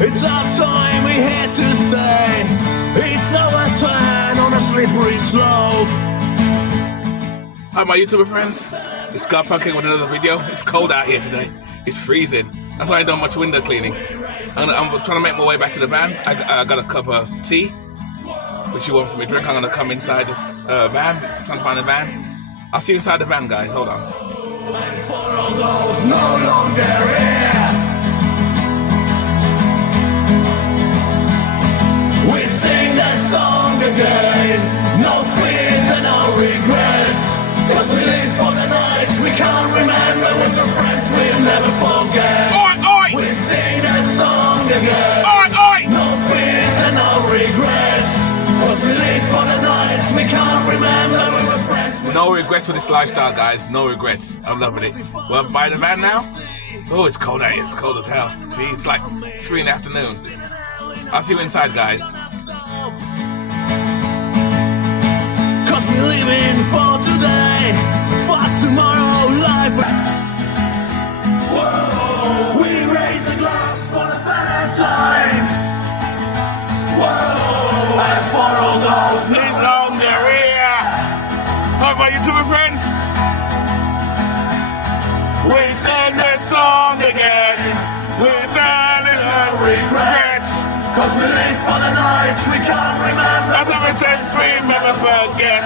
It's our time, we're here to stay. It's our turn on a slippery slope. Hi my YouTuber friends, it's Scott Pumpkin with another video. It's cold out here today. It's freezing. That's why I don't much window cleaning. I'm trying to make my way back to the van. I got a cup of tea, which she wants me to drink. I'm gonna come inside this van, trying to find a van. I'll see you inside the van, guys. Hold on. For all those no longer here, we sing that song again. No fears and no regrets, 'cause we live for the nights we can't remember, with the friends we'll never forget. Oi, oi! We sing that song again. Oi, oi! No fears and no regrets, 'cause we live for the nights we can't remember, with the friends we'll No regrets for this lifestyle, guys. No regrets. I'm loving it. Well, by the van now. Oh, it's cold out here. It's cold as hell. Gee, it's like 3 in the afternoon. I'll see you inside, guys. 'Cause we live in for today, fuck tomorrow, life. Whoa, we raise a glass for the better times. Whoa, and for all those No longer here. Hi my YouTuber friends. We sing this song again. We're telling our regrets. 'cause we live for the nights we can't remember. That's how we just dream, never forget.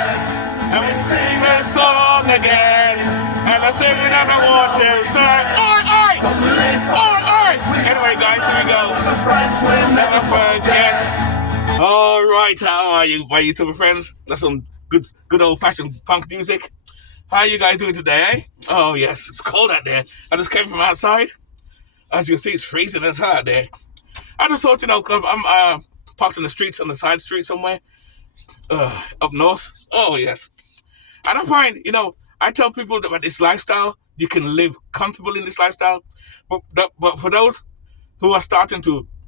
And we sing this song again. And I say we never want to say, oi, oi! 'Cause we live for Oi, oi! Anyway, guys, here we go. the friends we'll Never never forget. forget. All right, how are you, my YouTuber friends? That's some good old-fashioned punk music. How are you guys doing today, eh? Oh, yes, it's cold out there. I just came from outside. As you can see, it's freezing as hell out there. I just thought, cause I'm parked on the streets, on the side street somewhere, up north. Oh, yes. And I find, I tell people that about this lifestyle, you can live comfortable in this lifestyle. But for those who are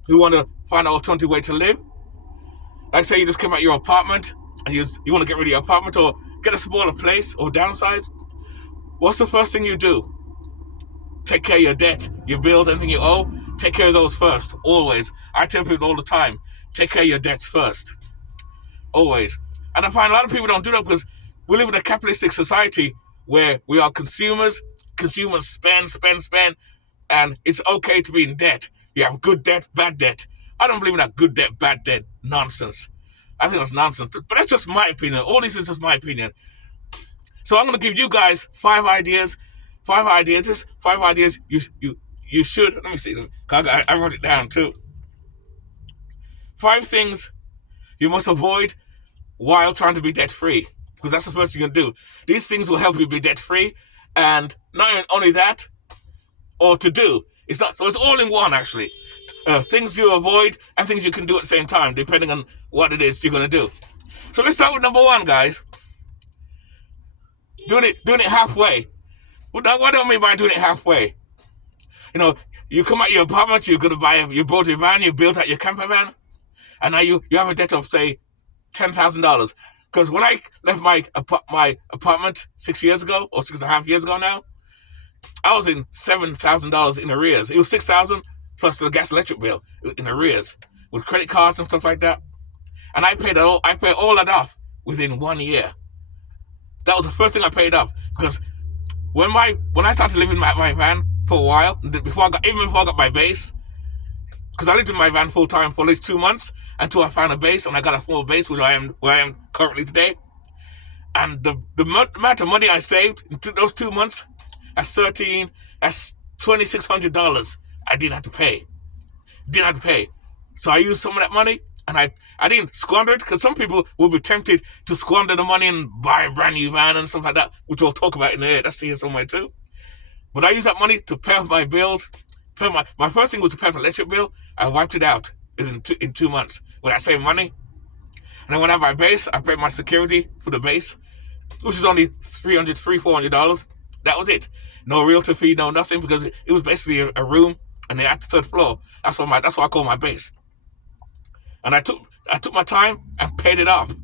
who want to find an alternative way to live, like say you just came out of your apartment and you want to get rid of your apartment or get a smaller place or downsize, what's the first thing you do? Take care of your debt, your bills, anything you owe. Take care of those first, always. I tell people all the time, take care of your debts first, always. And I find a lot of people don't do that because we live in a capitalistic society where we are consumers. Consumers spend, and it's okay to be in debt. You have good debt, bad debt. I don't believe in that good debt, bad debt nonsense. I think that's nonsense, but that's just my opinion. All this is just my opinion. So I'm going to give you guys 5 ideas. 5 ideas. Just 5 ideas you should. Let me see them. I wrote it down too. 5 things you must avoid while trying to be debt free, because that's the first thing you can do. These things will help you be debt free, and not only that, or to do. It's not. So it's all in one actually. Things you avoid and things you can do at the same time, depending on what it is you're going to do. So let's start with number 1, guys. Doing it halfway. What do I mean by doing it halfway? You come out your apartment, you bought your van, you built out your camper van, and now you have a debt of, say, $10,000. Because when I left my apartment 6 years ago, or 6.5 years ago now, I was in $7,000 in arrears. It was $6,000 plus the gas and electric bill in arrears, with credit cards and stuff like that. And I paid all that off within 1 year. That was the first thing I paid off, because when I started living in my van for a while, before I got my base, because I lived in my van full time for at least 2 months until I found a base, and I got a small base where I am currently today. And the amount of money I saved in those 2 months, that's $2,600 I didn't have to pay. So I used some of that money, and I didn't squander it, because some people will be tempted to squander the money and buy a brand new van and stuff like that, which we'll talk about in there. That's here somewhere too. But I used that money to pay off my bills. My first thing was to pay off the electric bill. I wiped it out in 2 months with that same money. And then when I had my base, I paid my security for the base, which is only $400. That was it. No realtor fee, no nothing, because it was basically a room, and they had the 3rd floor. That's what I call my base. And I took my time and paid it off.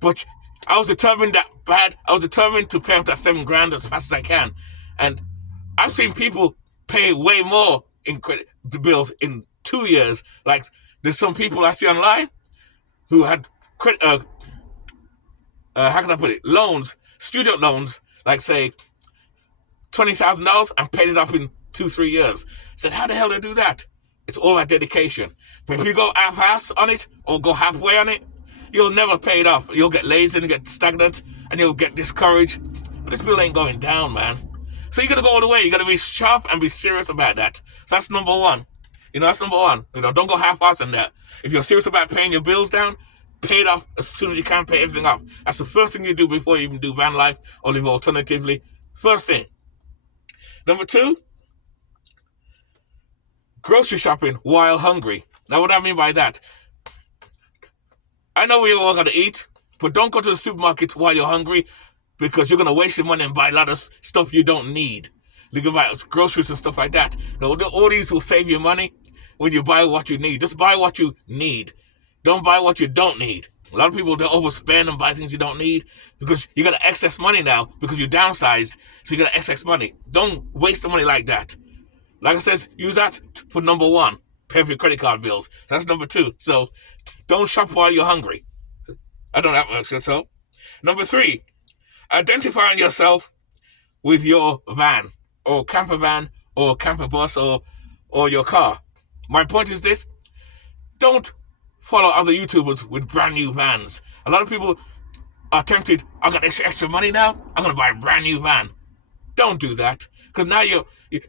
But I was determined to pay off that $7,000 as fast as I can. And I've seen people pay way more in credit bills in 2 years. Like there's some people I see online who had how can I put it? Loans, student loans, like say $20,000 and paid it off in 2-3 years. Said, how the hell do they do that? It's all about dedication. But if you go half-ass on it or go halfway on it, you'll never pay it off. You'll get lazy and get stagnant and you'll get discouraged. But this bill ain't going down, man. So you got to go all the way. You got to be sharp and be serious about that. So that's number one. That's number one. Don't go half-ass on that. If you're serious about paying your bills down, pay it off as soon as you can. Pay everything off. That's the first thing you do before you even do van life or live alternatively. First thing. Number two, grocery shopping while hungry. Now, what do I mean by that? I know we all got to eat, but don't go to the supermarket while you're hungry because you're going to waste your money and buy a lot of stuff you don't need. You can buy groceries and stuff like that. All these will save you money when you buy what you need. Just buy what you need. Don't buy what you don't need. A lot of people, they overspend and buy things you don't need because you got excess money now because you downsized, so you got excess money. Don't waste the money like that. Like I said, use that for number one, pay for your credit card bills. That's number two. So don't shop while you're hungry. I don't have much. So number three, identifying yourself with your van or camper van or camper bus or your car. My point is this: don't follow other YouTubers with brand new vans. A lot of people are tempted, I got extra money now, I'm going to buy a brand new van. Don't do that. Because now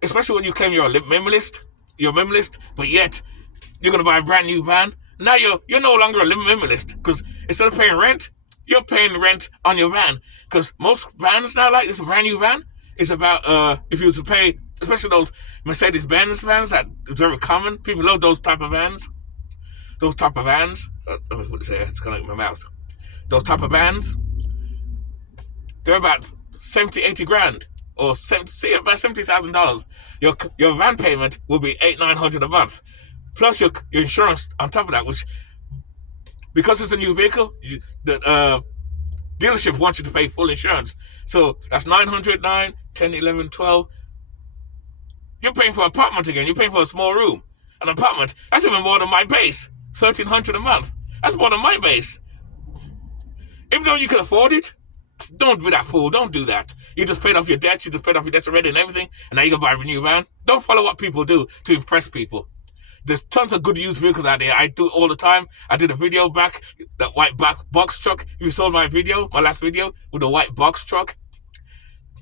especially when you claim you're a minimalist, but yet you're going to buy a brand new van. Now you're no longer a minimalist because instead of paying rent, you're paying rent on your van. Because most vans now, like this, a brand new van, is about, if you were to pay, especially those Mercedes-Benz vans that is very common, people love those type of vans. Those type of vans, let me put this here, it's going to my mouth. Those type of vans, they're about 70, 80 grand, or about $70,000. Your van payment will be $800-900 a month, plus your insurance on top of that. Which, because it's a new vehicle, the dealership wants you to pay full insurance. So that's $900, $9, $10, $11, $12. You're paying for an apartment again. You're paying for a small room, an apartment. That's even more than my base. $1,300 a month. That's more than my base. Even though you can afford it, don't be that fool. Don't do that. You just paid off your debts. You just paid off your debts already and everything, and now you can buy a new van. Don't follow what people do to impress people. There's tons of good used vehicles out there. I do it all the time. I did a video back, that white box truck. If you saw my last video with the white box truck,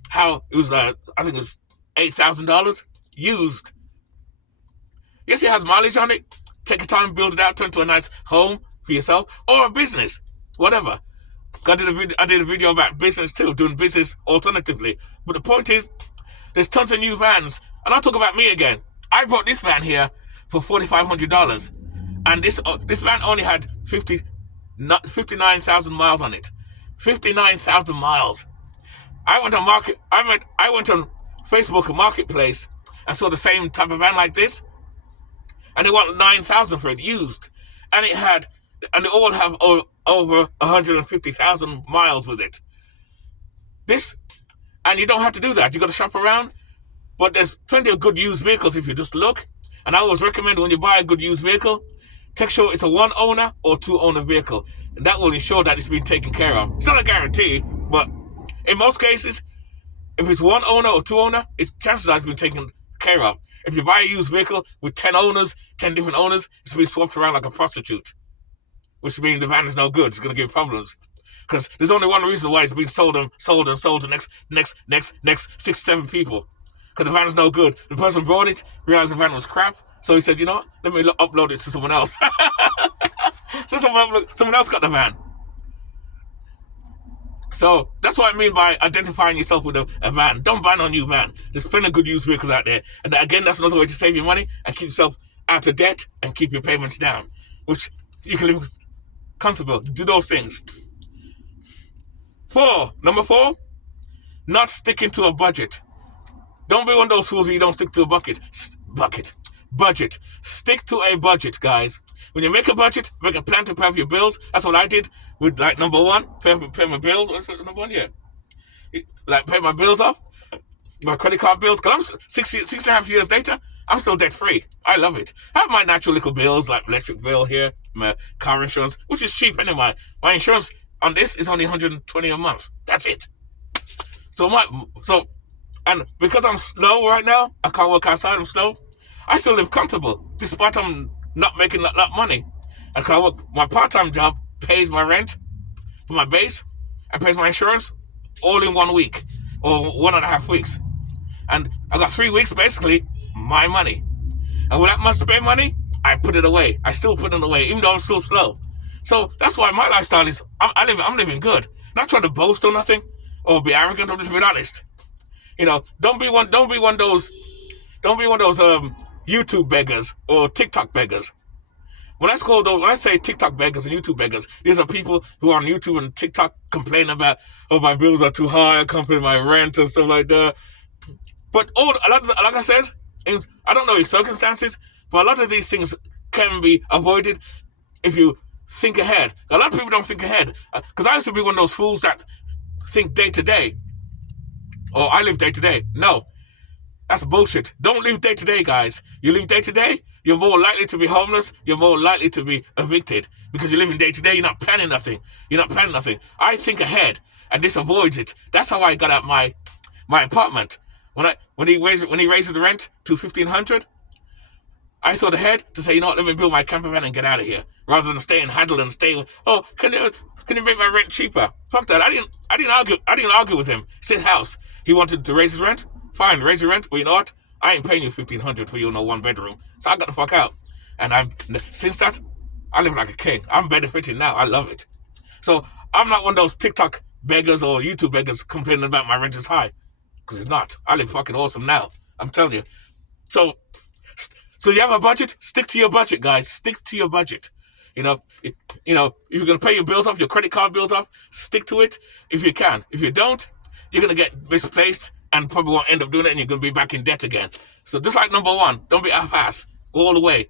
how it was, I think it was $8,000 used. Yes, it has mileage on it. Take your time, build it out, turn it into a nice home for yourself or a business, whatever. I did a video about business too, doing business alternatively. But the point is, there's tons of new vans. And I'll talk about me again. I bought this van here for $4,500. And this van only had 59,000 miles on it. 59,000 miles. I went on Facebook Marketplace and saw the same type of van like this. And they want $9,000 for it used. And they all have over 150,000 miles with it. And you don't have to do that. You got to shop around. But there's plenty of good used vehicles if you just look. And I always recommend when you buy a good used vehicle, take sure it's a 1-owner or 2-owner vehicle. And that will ensure that it's been taken care of. It's not a guarantee, but in most cases, if it's 1 owner or 2-owner, chances are it's been taken care of. If you buy a used vehicle with 10 owners, 10 different owners, it's been swapped around like a prostitute. Which means the van is no good. It's going to give problems. Because there's only one reason why it's been sold to next 6-7 people. Because the van is no good. The person bought it, realized the van was crap, so he said, you know what, let me upload it to someone else. So someone else got the van. So that's what I mean by identifying yourself with a van. Don't buy no new van. There's plenty of good used vehicles out there. And again, that's another way to save your money and keep yourself out of debt and keep your payments down. Which you can live comfortable. Do those things. Number 4, not sticking to a budget. Don't be one of those fools where you don't stick to a budget. Stick to a budget, guys. When you make a budget, make a plan to pay off your bills. That's what I did with, like, number 1, pay my bills. What's number 1? Yeah. Like, pay my bills off, my credit card bills. Because I'm 6.5 years later, I'm still debt free. I love it. I have my natural little bills like electric bill here, my car insurance, which is cheap anyway. My insurance on this is only $120 a month. That's it. And because I'm slow right now, I can't work outside. I'm slow. I still live comfortable despite I'm not making that money. I can't work. My part-time job pays my rent for my base and pays my insurance all in 1 week or 1.5 weeks. And I got 3 weeks basically my money. And when I must spend money, I put it away. I still put it away, even though I'm still slow. So that's why my lifestyle is I'm living good. Not trying to boast or nothing or be arrogant. I'm just being honest. Don't be one of those YouTube beggars or TikTok beggars. When I say TikTok beggars and YouTube beggars, these are people who are on YouTube and TikTok complaining about, oh, my bills are too high, I can't pay my rent and stuff like that. But like I said, I don't know your circumstances, but a lot of these things can be avoided if you think ahead. A lot of people don't think ahead. Because I used to be one of those fools that think day to day. Or I live day to day. No. That's bullshit. Don't live day to day, guys. You live day to day, you're more likely to be homeless, you're more likely to be evicted. Because you're living day to day, you're not planning nothing. I think ahead, and this avoids it. That's how I got out my apartment. When he raises the rent to $1,500, I thought ahead to say, let me build my camper van and get out of here, rather than stay and haddle and stay. Can you make my rent cheaper? Fuck that. I didn't argue with him. It's his house. He wanted to raise his rent. Fine, raise your rent. But you know what? I ain't paying you $1,500 for one bedroom. So I got the fuck out. And since that, I live like a king. I'm benefiting now. I love it. So I'm not one of those TikTok beggars or YouTube beggars complaining about my rent is high. Because it's not. I live fucking awesome now. I'm telling you. So you have a budget? Stick to your budget, guys. Stick to your budget. If you're going to pay your bills off, your credit card bills off, stick to it if you can. If you don't, you're going to get misplaced and probably won't end up doing it, and you're going to be back in debt again. So just like number one, don't be half-ass. Go all the way.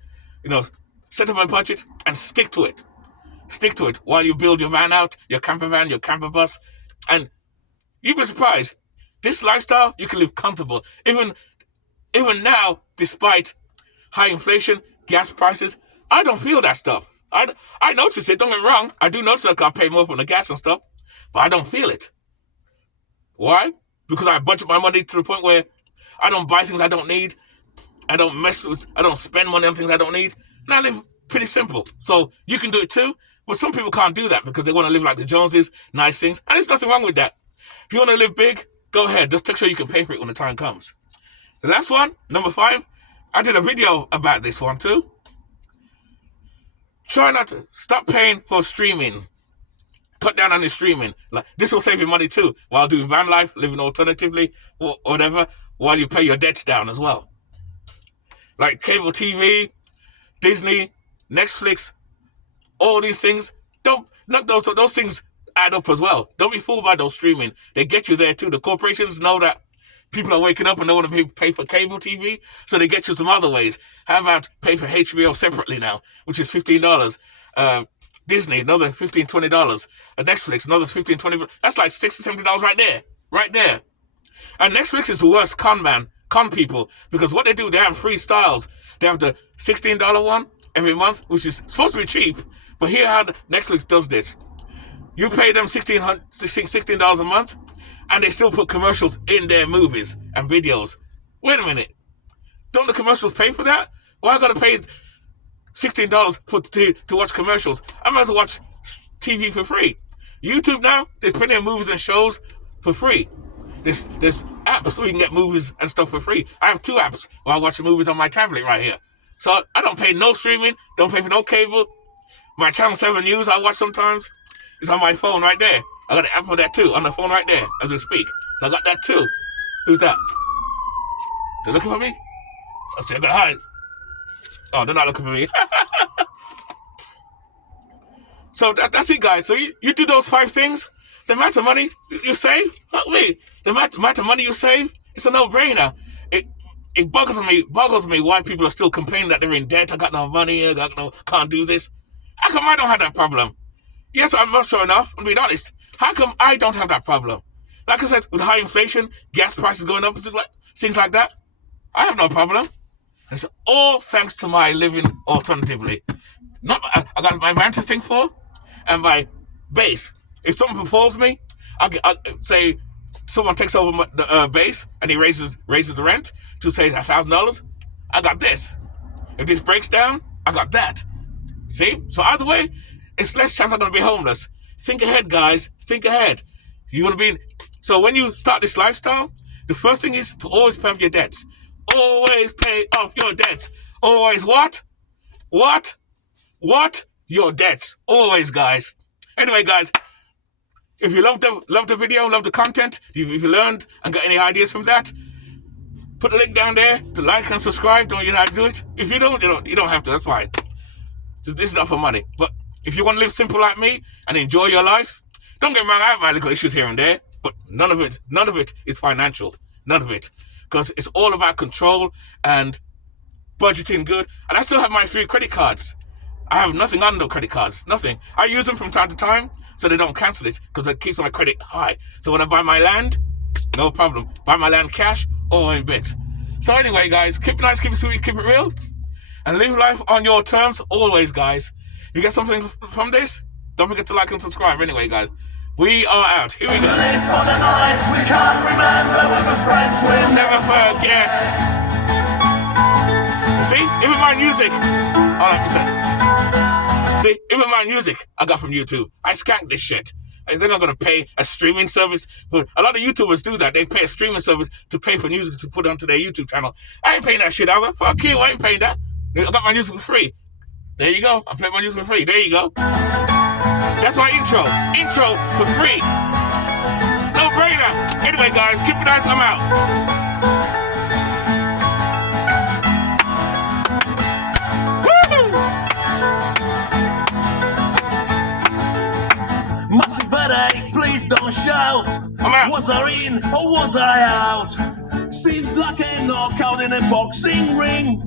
Set up a budget and stick to it. Stick to it while you build your van out, your camper van, your camper bus. And you'd be surprised. This lifestyle, you can live comfortable. Even now, despite high inflation, gas prices, I don't feel that stuff. I notice it, don't get me wrong. I do notice I pay more for the gas and stuff, but I don't feel it. Why? Because I budget my money to the point where I don't buy things I don't need. I don't spend money on things I don't need. And I live pretty simple. So you can do it too, but some people can't do that because they want to live like the Joneses, nice things. And there's nothing wrong with that. If you want to live big, go ahead. Just make sure you can pay for it when the time comes. The last one, number 5, I did a video about this one too. Try not to stop paying for streaming. Cut down on the streaming. Like, this will save you money too, while doing van life, living alternatively, or whatever, while you pay your debts down as well. Like cable TV, Disney, Netflix, all these things. Those things add up as well. Don't be fooled by those streaming. They get you there too. The corporations know that people are waking up and don't want to pay for cable TV, so they get you some other ways. How about pay for HBO separately now, which is $15. Disney, another $15, $20. Netflix, another $15, $20. That's like $60, $70 right there. And Netflix is the worst con people, because what they do, they have free styles. They have the $16 one every month, which is supposed to be cheap, but here how Netflix does this. You pay them $16 a month, and they still put commercials in their movies and videos. Wait a minute. Don't the commercials pay for that? Why I gotta pay $16 to watch commercials? I might as well watch TV for free. YouTube now, there's plenty of movies and shows for free. There's apps where you can get movies and stuff for free. I have 2 apps where I watch the movies on my tablet right here. So I don't pay no streaming, don't pay for no cable. My Channel 7 News I watch sometimes. It's on my phone right there. I got an app for that too, on the phone right there as we speak. So I got that too. Who's that? They're looking for me? Oh, they're gonna hide. Oh, they're not looking for me. So that's it, guys. So you do those 5 things, the amount of money you save, the amount of money you save, it's a no-brainer. It boggles me why people are still complaining that they're in debt. I got no money, can't do this. How come I don't have that problem? Yes, I'm not sure enough, I'm being honest. How come I don't have that problem? Like I said, with high inflation, gas prices going up, things like that, I have no problem. It's all thanks to my living alternatively. Not I got my van to think for, and my base. If someone proposes me, I say someone takes over the base and he raises the rent to say $1,000. I got this. If this breaks down, I got that. See? So either way, it's less chance I'm gonna be homeless. Think ahead, guys. Think ahead. You're gonna be. So when you start this lifestyle, the first thing is to always pay off your debts. Always pay off your debts. Always what? What? Your debts. Always, guys. Anyway, guys, if you love the video, love the content, if you learned and got any ideas from that, put the link down there to like and subscribe. Don't you know how to do it? If you don't, you don't have to. That's fine. This is not for money. But if you want to live simple like me and enjoy your life, don't get me wrong, I have my little issues here and there, but none of it is financial. None of it. Because it's all about control and budgeting good. And I still have my 3 credit cards. I have nothing on the credit cards. Nothing. I use them from time to time so they don't cancel it because it keeps my credit high. So when I buy my land, no problem. Buy my land cash or in bits. So anyway, guys, keep it nice, keep it sweet, keep it real. And live life on your terms always, guys. You get something from this? Don't forget to like and subscribe. Anyway, guys, we are out. Here we go. Live for the nights we can't remember with the friends we'll Never forget. See, even my music. All I can say. See, even my music I got from YouTube. I skanked this shit. I think I'm gonna pay a streaming service. But a lot of YouTubers do that. They pay a streaming service to pay for music to put onto their YouTube channel. I ain't paying that shit. I was like, fuck you, I ain't paying that. I got my music for free. There you go. I'm playing my music for free. There you go. That's my intro. Intro for free. No brainer. Anyway, guys, keep it nice. I'm out. Massive headache, please don't shout. I'm out. Was I in or was I out? Seems like a knockout in a boxing ring.